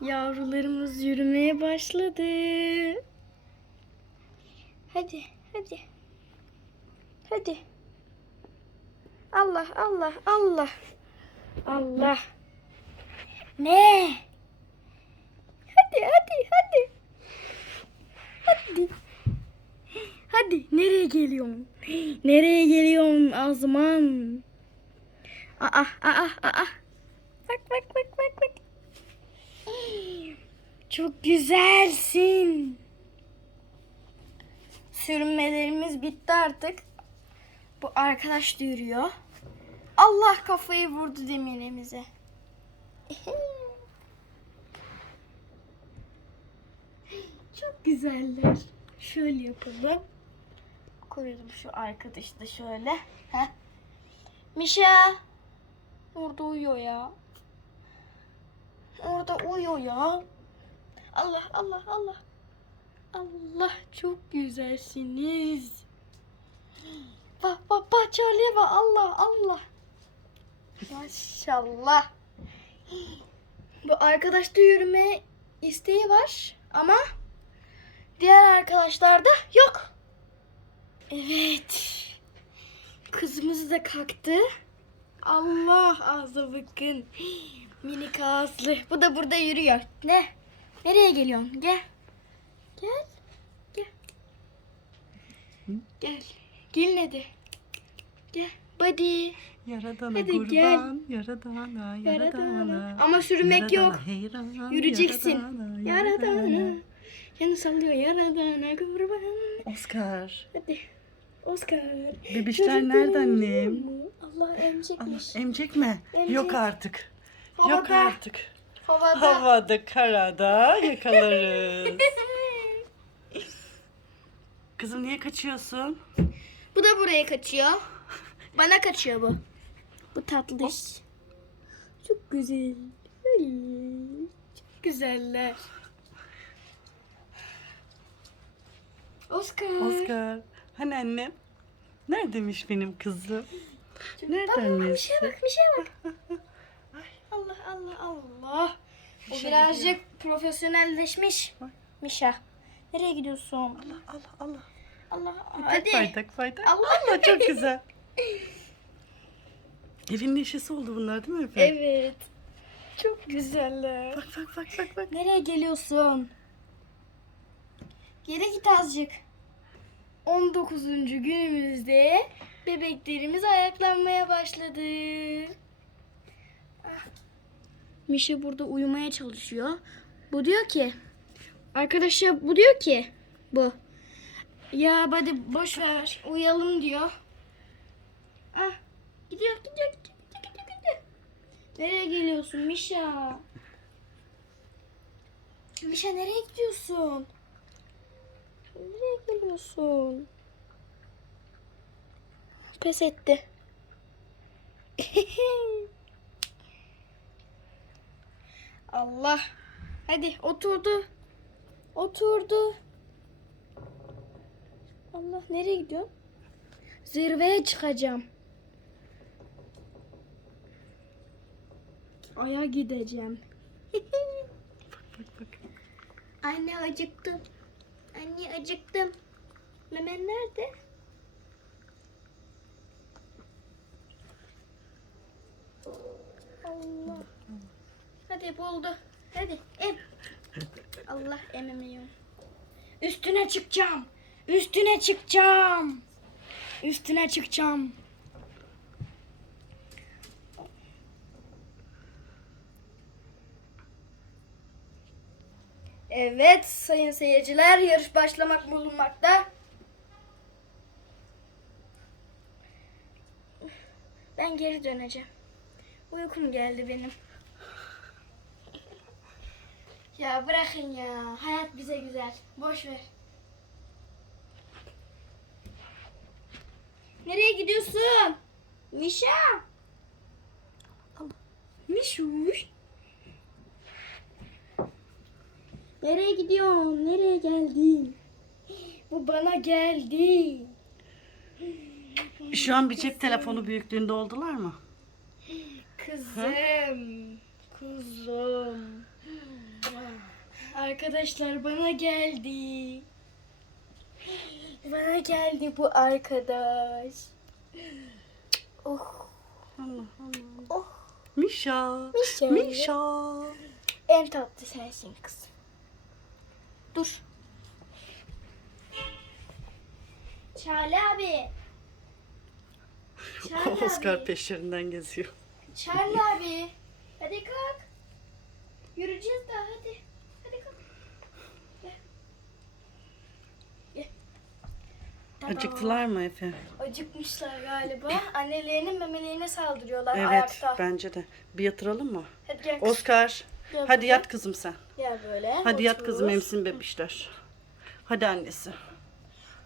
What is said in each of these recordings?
Yavrularımız yürümeye başladı. Hadi, hadi. Hadi. Allah, Allah, Allah. Allah. Ne? Hadi, hadi, hadi. Hadi. Hadi, nereye geliyorsun? Nereye geliyorsun Azman? Aa, aa, aa. Bak, bak, bak, bak, bak. Çok güzelsin. Sürünmelerimiz bitti artık. Bu arkadaş da yürüyor. Allah kafayı vurdu demirimize. Çok güzeller. Şöyle yapalım. Koyalım şu arkadaşı da şöyle. Heh. Mişa. Orada uyuyor ya. Orada uyuyor ya. Allah Allah Allah. Allah çok güzelsiniz. Bak bak bak Charlie'ye bak Allah Allah. Maşallah. Bu arkadaşta yürüme isteği var ama diğer arkadaşlarda yok. Evet. Kızımız da kalktı. Allah ağza bakın. Minik ağızlı. Bu da burada yürüyor. Ne? Nereye geliyorsun? Gel. Gel. Gel. Gel. Gel hadi. Gel. Buddy. Yaradana Hadi kurban, gel. yaradana, Yaradana. Ama sürünmek yok. Yaradana, heyran, Yürüyeceksin. yaradana, Yaradana. Yanı sallıyor. Yaradana kurban. Oscar. Hadi. Oscar. Bebişler Yaradana. nerede annem? Allah Allah, emecekmiş. emecek mi? Emecek. Yok artık. Yok Havada. artık. Havada. Havada, karada yakalarız. Kızım niye kaçıyorsun? Bu da buraya kaçıyor. Bana kaçıyor bu. Bu tatlı iş. Çok güzel. Ay, Çok güzeller. Oscar. Oscar. Hani annem? Neredemiş benim kızım? Bak, Nereden bak, bir şeye bak, bir şeye bak. Allah Allah Allah. O şey birazcık profesyonelleşmiş. Bak. Mişa. Nereye gidiyorsun? Allah Allah Allah. Allah. Hadi. Faydak faydak. Allah. Allah çok güzel. Evin neşesi oldu bunlar değil mi efendim? Evet. Çok güzeller. Bak bak bak bak bak. Nereye geliyorsun? Geri git azıcık. 19. günümüzde bebeklerimiz ayaklanmaya başladı. Mişe burada uyumaya çalışıyor. Bu diyor ki arkadaşlar bu diyor ki bu ya hadi boş ver uyuyalım diyor. Ah gidiyor gidiyor gidiyor gidiyor. gidiyor. Nereye geliyorsun Mişa? Mişa nereye gidiyorsun? Nereye geliyorsun? Pes etti. Allah. Hadi oturdu. Oturdu. Allah nereye gidiyor? Zirveye çıkacağım. Aya gideceğim. Anne acıktım. Anne acıktım. Memen nerede? Allah. Hadi buldu. Hadi em. Allah ememiyor. Üstüne çıkacağım. Üstüne çıkacağım. Üstüne çıkacağım. Evet sayın seyirciler yarış başlamak bulunmakta. Ben geri döneceğim. Uykum geldi benim. Ya bırakın ya. Hayat bize güzel. Boş ver. Nereye gidiyorsun? Mişa. Mişuş. Nereye gidiyorsun? Nereye geldin? Bu bana geldi. Şu an bir cep telefonu büyüklüğünde oldular mı? Kızım. Kuzum. Arkadaşlar bana geldi. Bana geldi bu arkadaş. Oh. Allah Allah. Oh. Mişa. Mişa. Mişa. En tatlı sensin kız. Dur. Çağla abi. Çağla Oscar abi. peşlerinden geziyor. Çağla abi. Hadi kalk. Yürüyeceğiz daha hadi. Hadi kalk. Gel. Gel. Tamam. Acıktılar mı Efe? Acıkmışlar galiba. Annelerinin memelerine saldırıyorlar Evet ayakta. bence de. Bir yatıralım mı? Hadi gel. kız. Oscar. Gel Hadi buraya. yat kızım sen. Gel böyle. Hadi yat kızım emsin bebişler. Hadi annesi.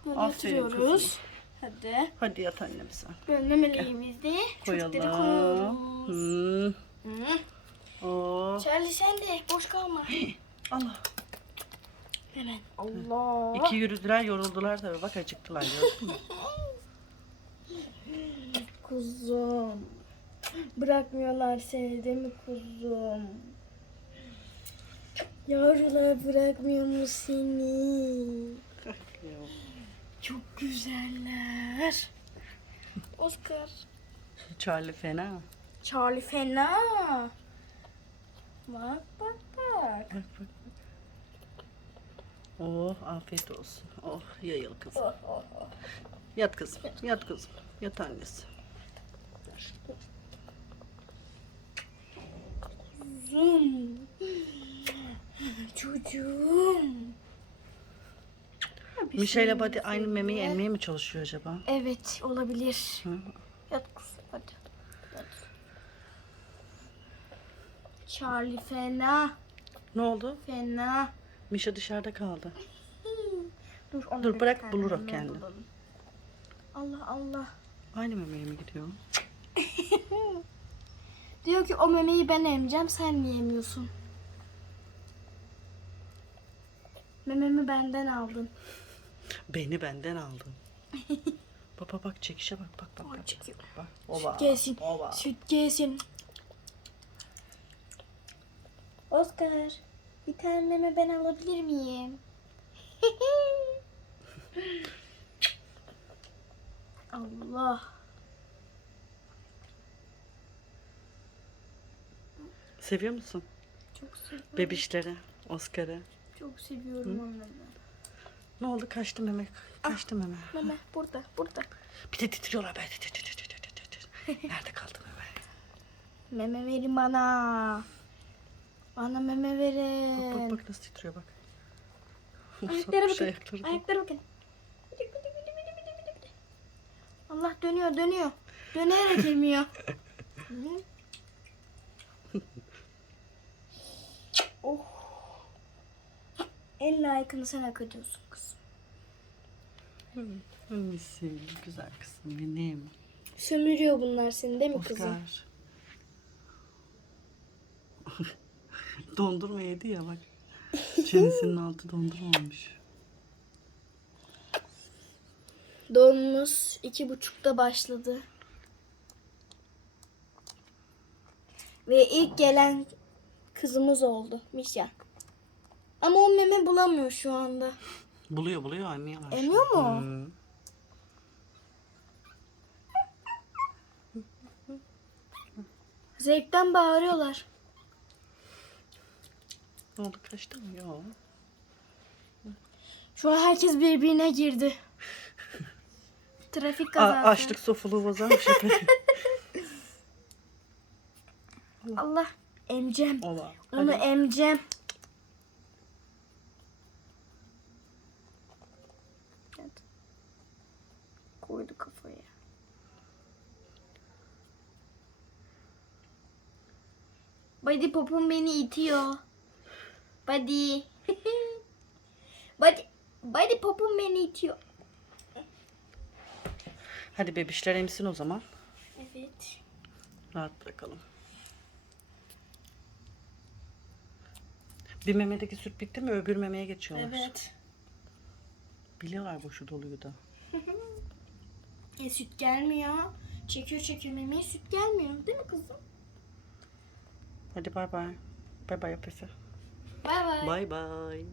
Böyle Aferin oturuyoruz. Hadi. Hadi yat annem sen. Böyle memeleğimizi çocuklara Koyalım. Hmm. Hı. Oo. Charlie sen de boş kalma. Allah. Hemen. Allah. İki yürüdüler yoruldular tabii. Bak acıktılar gördün mü? Kuzum. Bırakmıyorlar seni değil mi kuzum? Yavrular bırakmıyor mu seni? Çok güzeller. Oscar. Charlie fena. Charlie fena. Bak bak bak. Bak bak. Oh afiyet olsun. Oh yayıl kızım. Oh, oh, oh. Yat kızım. Yat kızım. Yat annesi. Kuzum. Çocuğum. Mişa ile Buddy aynı memeyi emmeye mi çalışıyor acaba? Evet olabilir. Hı. Yat kuzum hadi. Yat. Charlie fena. Ne oldu? Fena. Mişa dışarıda kaldı. Dur, onu Dur, bırak, bulur o meme kendi. bulalım. Allah Allah. Aynı memeye mi gidiyor? Diyor ki o memeyi ben emeceğim sen niye yemiyorsun? Mememi benden aldın. Beni benden aldın. Baba bak çekişe bak bak bak. bak. çekiyor. Bak. Oba. Gelsin. Oba. Süt gelsin. Oscar, bir tane meme ben alabilir miyim? Allah. Seviyor musun? Çok seviyorum. Bebişleri, Oscar'ı. Çok seviyorum onları. Ne oldu? Kaçtı meme. Kaçtı meme. Meme burada, burada. Bir de titriyorlar böyle. Nerede kaldı meme? Meme verin bana. Bana meme Bak verin. bak bak nasıl titriyor bak. Ayaklara bakın. da. Ayaklara bakın. Allah dönüyor dönüyor. Dönerek emiyor. Hı. oh. En layıkını sen hak ediyorsun kızım. Misin, güzel kızım benim. Sömürüyor bunlar seni değil mi kızım? Oscar. Dondurma yedi ya bak. Çenesinin altı dondurma olmuş. Doğumumuz iki buçukta başladı. Ve ilk gelen kızımız oldu Mişa. Ama o meme bulamıyor şu anda. Buluyor buluyor var. Emiyor mu? Hı. Zevkten bağırıyorlar. Ne oldu kaçtı mı? Yok. Şu an herkes birbirine girdi. Trafik A- kazası. açlık sofuluğu bozarmış efendim. Allah emcem. Ola. Onu Hadi. emcem. Koydu kafaya. Buddy popom beni itiyor. Buddy. Buddy. Buddy popom beni itiyor. Hadi bebişler emsin o zaman. Evet. Rahat bırakalım. Bir memedeki süt bitti mi öbür memeye geçiyorlar. Evet. Biliyorlar boşu doluyu da. E süt gelmiyor. Çekiyor çekiyor memeyi süt gelmiyor. Değil mi kızım? Hadi bay bay. Bay bay yap Efe. Bay bay. Bay bay.